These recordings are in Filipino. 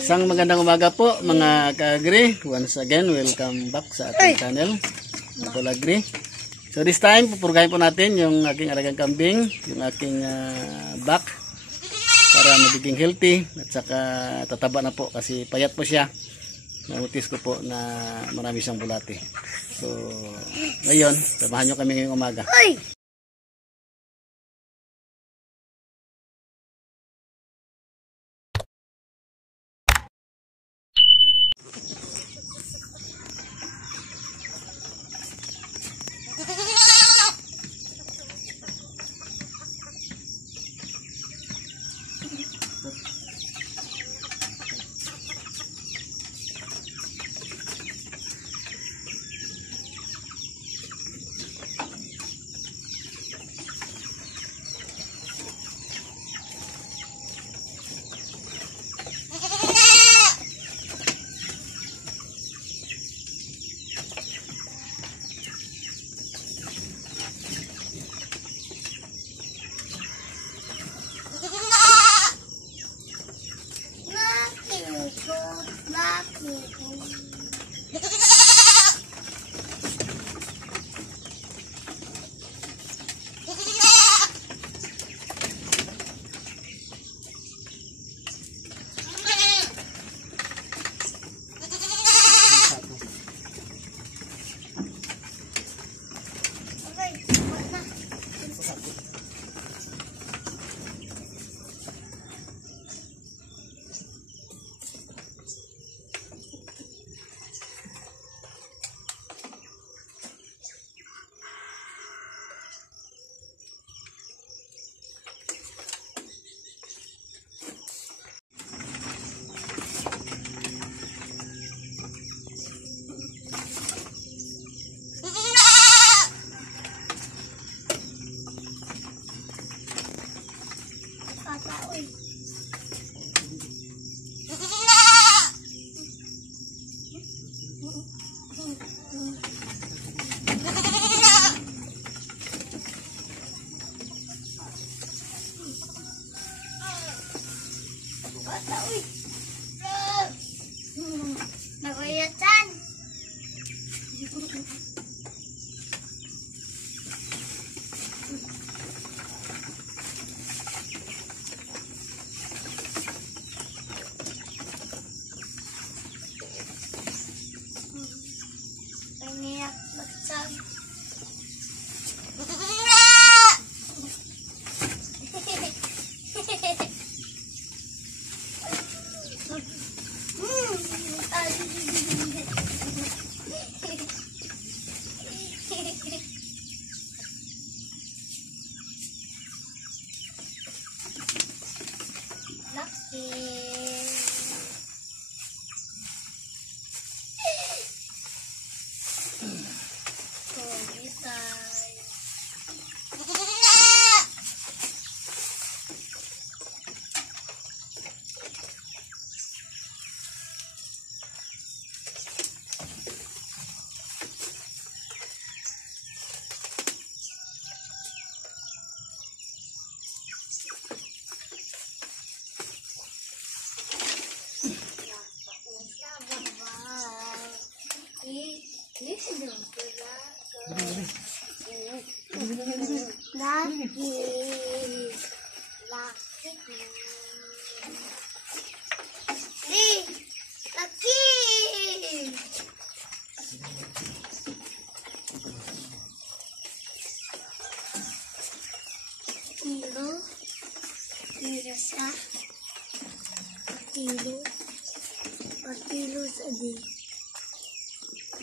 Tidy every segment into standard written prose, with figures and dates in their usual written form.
Isang magandang umaga po mga ka-agri. Once again, welcome back sa ating channel, Uncle Agri. So this time, pupurgahin po natin yung aking alagang kambing, yung aking back para magiging healthy at saka tataba na po kasi payat po siya. Namutis ko po na marami siyang bulati. So ngayon, samahan nyo kami ngayong umaga.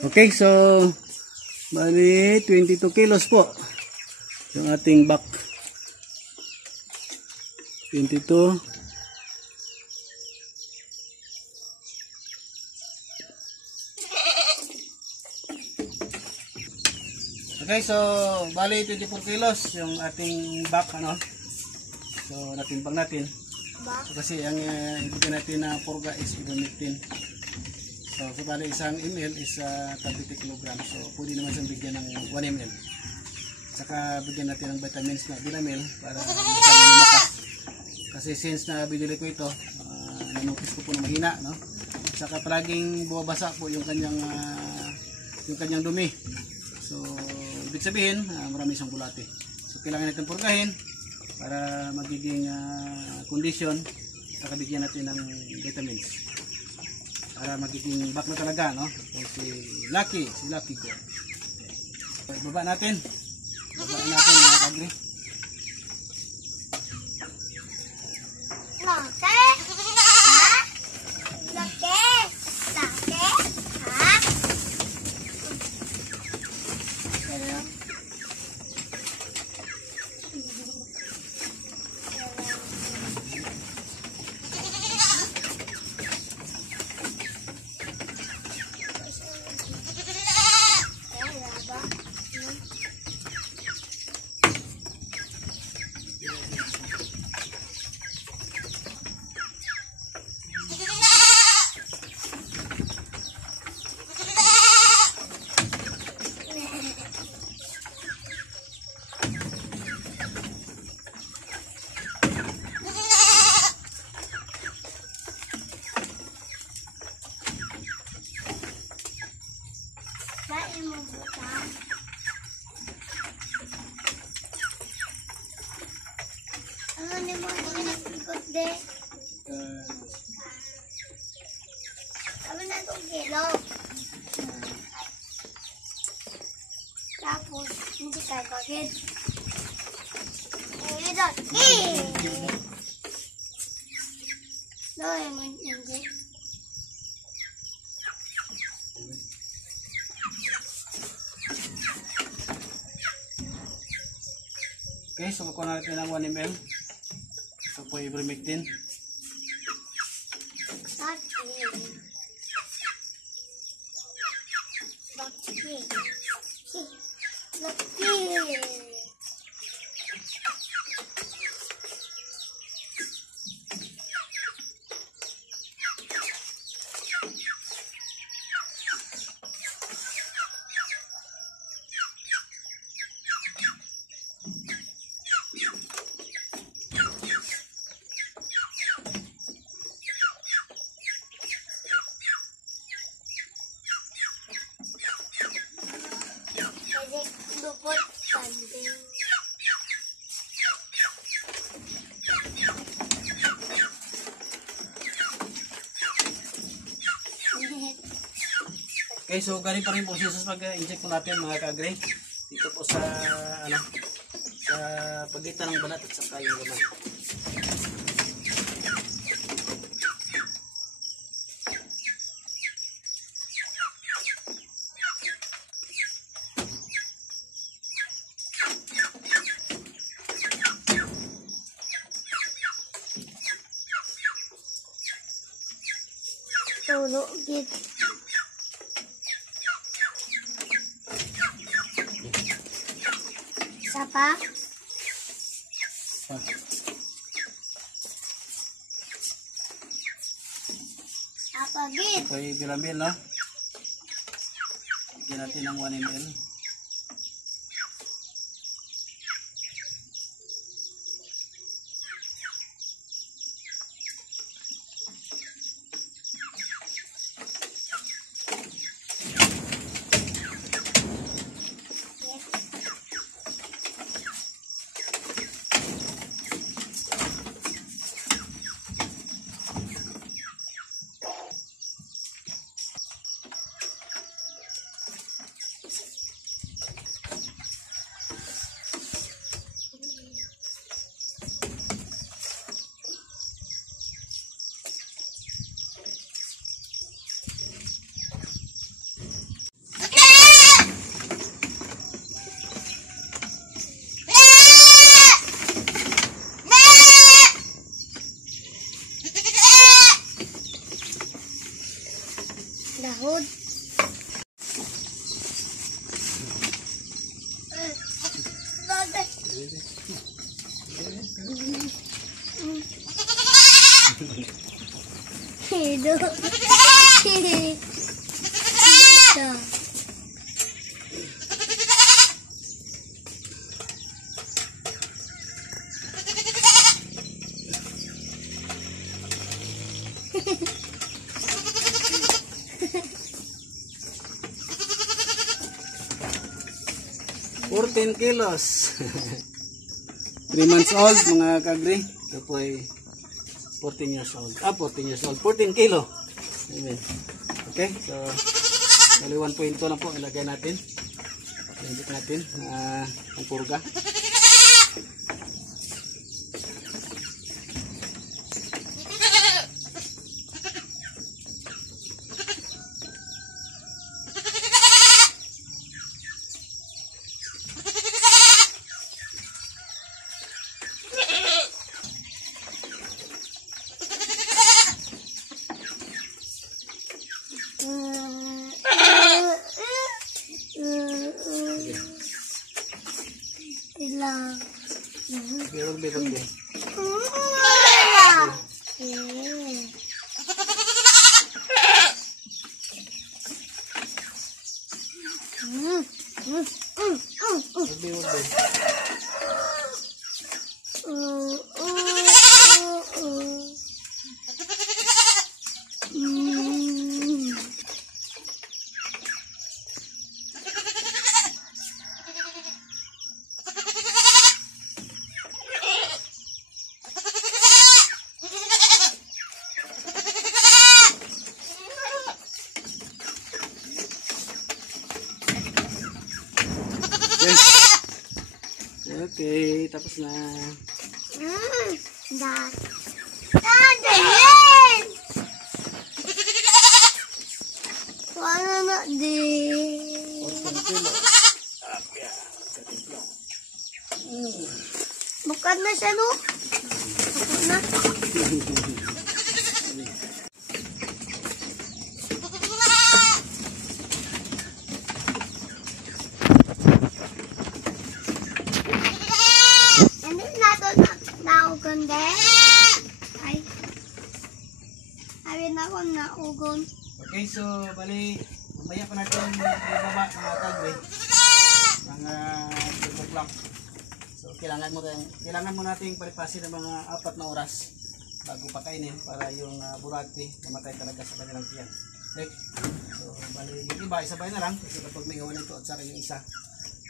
Okay, so bali 22 kilos po yung ating back. 22. Okay, so bali 24 kilos yung ating back, ano. So natimbang natin. So, kasi ang ibigay natin na purga is ivermectin. So bali isang ml is 30 kg. So pwede naman siyang bigyan ng 1 ml. Saka bigyan natin ng vitamins na Binamil para lumakas. Kasi since na binili ko ito, nanukis ko po na mahina, no? Saka palaging bumabasa po yung kanyang dumi. So ibig sabihin marami siyang bulate. So kailangan natin purgahin para magiging condition, saka bigyan natin ng vitamins para magiging back na talaga, no? So, si Lucky ko. So, baba natin mga kagri. Ano ni mo ikot de? Kami na itong kilo. Tapos, hindi kayo bagit. Ito. No, hindi. Okay, so kukuha natin ng 1 ml. Ito po ivermectin. Lupot kambing. Okay, so ganun pa rin po siya sa pag-inject po natin mga kagre. Dito po sa sa pagitan ng balat at saka yung laman. Tulo git. Sapa? Apa git? Okay, bilamil, no? Bigyan natin ng 1 ml. Dahod. Hidup. $14 kilos. 3 months old mga kagri. Ito po ay 14 years old. 14 years old. 14 kilo. Amen. Okay, so bali 1.2 lang po ilagay natin. Inject natin ang purga. Ilang. Bibag. Okay, tapos na. Dadalhin! Wala na din. Bukan na siya, no? Ako na. Kundi ay awin ako na ugon. Okay, so bali mamaya pa natin ibaba mga kagre mga 2 o'clock. So kailangan mo nating palipasin ng mga 4 na oras bago pakainin para yung burati namatay talaga sa kanilang tiyan. Okay, so bali yung iba isabay na lang kasi kapag may iwan ito at saka yung isa,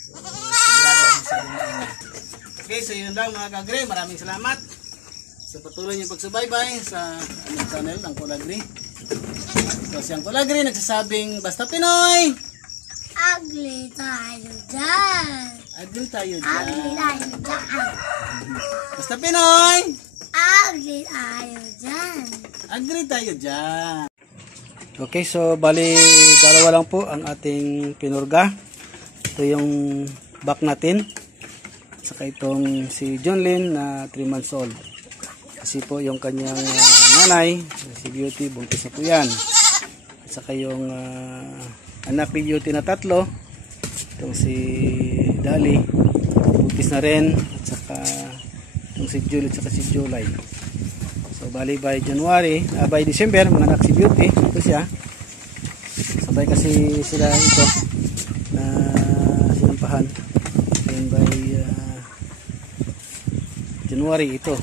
so sigurado ang isa din na. Okay, so yun lang mga kagre, maraming salamat sa patuloy niyong pagsubaybay sa aming channel, ang Kulagri. So siyang Kulagri nagsasabing basta Pinoy! Ugly tayo dyan! Agri tayo Ugly dyan! tayo dyan! Basta Pinoy! Ugly tayo dyan! Agri tayo dyan! Okay, so bali dalawa lang po ang ating pinurga. Ito yung back natin. Saka itong si Jonlyn na 3 months old. Kasi po yung kanyang nanay, si Beauty, buntis na po yan. At saka yung anak ni Beauty na 3, itong si Dali, buntis na rin. At saka itong si Julie at saka si July. So bali by January, by December, manganak si Beauty. Ito siya. Sabay kasi sila ito na sinampahan. And by January ito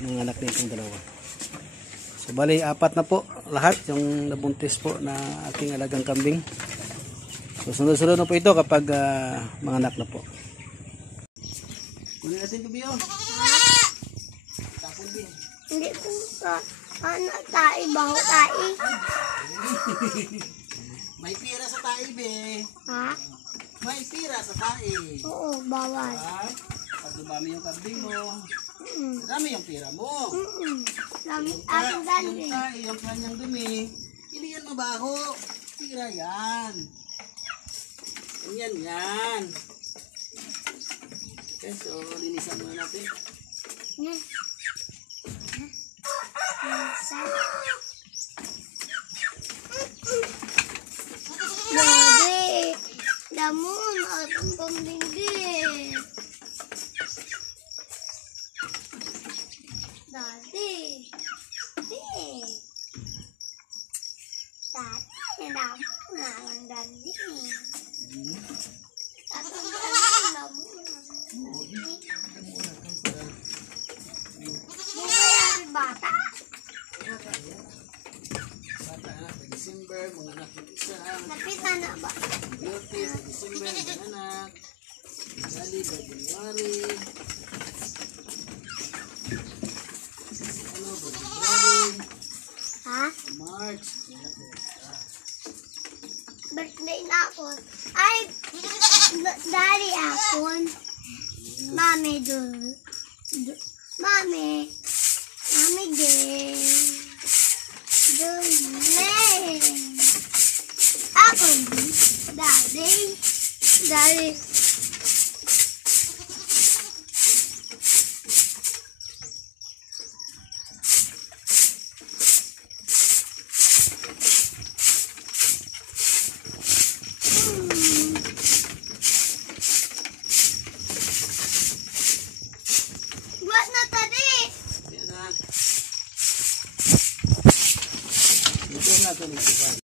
ng anak na itong dalawa. So bali 4 na po lahat yung nabuntis po na aking alagang kambing. So sunod-sunod na po ito kapag manganak na po. Kunin natin ito, Bio. Tapon din. Hindi ko sa tae, baho tae. May pira sa tae, be. Ha? May pira sa tae. Oo, bawal. Pag dumami yung kambing mo, dami yung pira mo. Dami ang dali. Yung tae, yung kanyang dumi, hindi yan mabaho. Pira yan. Yan. Okay, so linisan muna natin. Dali. Damon at ang pambinggi. Dali. Dali. Damon ang dali. At ang dali damon. Mukha yan bata. anak sa December, mga anak ng isa. Napita na ba? Beauty sa December, mga anak. Dali ba January? Ano ba February? Ha? March. Birthday na ako. Ay, daddy akon. Mami dun. Mami. Mami din. Dun. Ako. Daddy. Daddy. What na tadi? Yan na. Ito na ito nito.